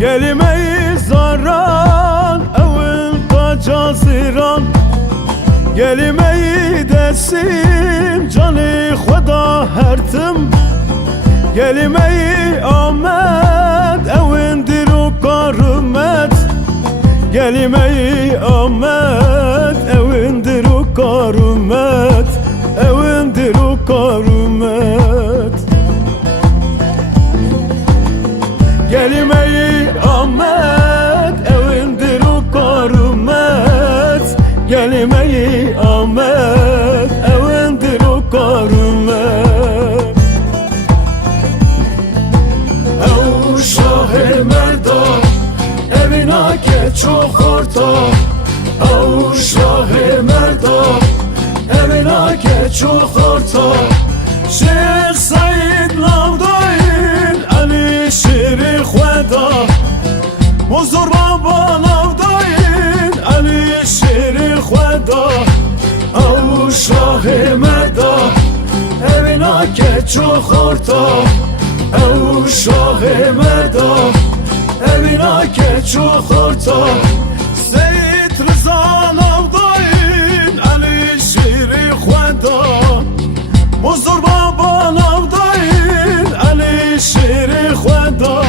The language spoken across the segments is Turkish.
Gelime zaran evin tacasiran Gelime desim canı Xuda hertim Gelime amet evin diru karumet Gelime amet evin diru karumet Evin diru karumet Gelime amet evindir o karumet Gelime amet evindir o karumet Ev şahı merda evina ke çok orta Ev şahı merda evina ke çok orta Şeyh Said Navdayın Ali Şiri Xuda Huzur Baba Navdayın Ali Şiri Xuda Ev Şahı Merda evina ke çok orta Ev Şahı Merda evina ke çok orta Seyit Rıza Navdayın Ali Şiri Xuda Huzur Baba Navdayın Ali Şiri Xuda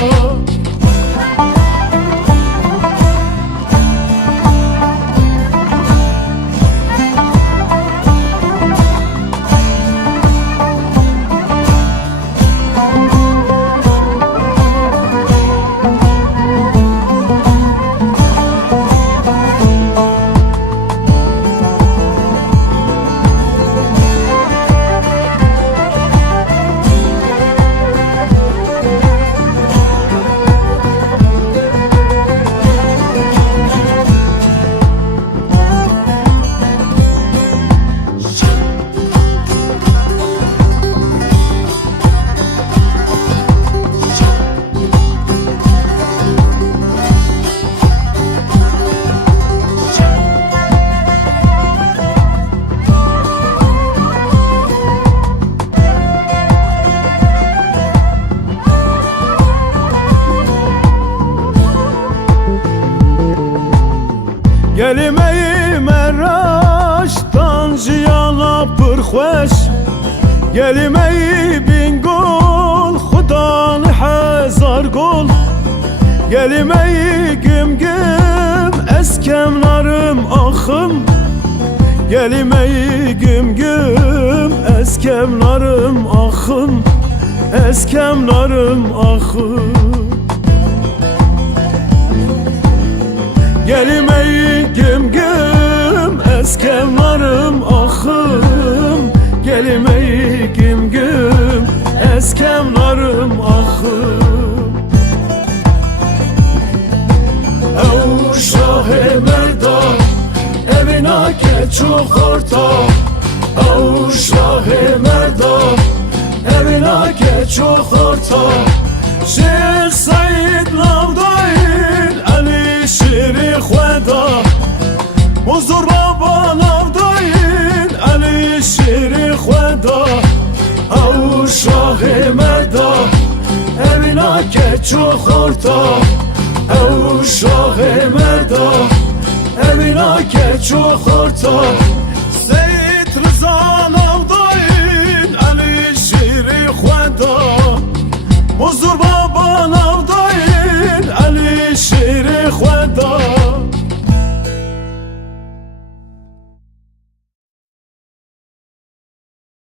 Gelime meraştan jiyana pırxweş Gelime bin gol Xudan hezar gol Gelime güm güm eskemlarım axım Gelime güm güm eskemlarım axım Eskemlarım axım Gelime güm güm eskemlarım axım Gelime güm güm eskemlarım axım Ev Şahı Merda evina ke çok orta Ev Şahı Merda evina ke çok orta Şeyh Said Navdayın Ali Şiri Xuda خدا حضور بابا نوداین علی شیر خدا او شاه مردا امینا که چو خورتا او شاه مردا امینا که چو خورتا سید رضا نوداین علی شیر خدا حضور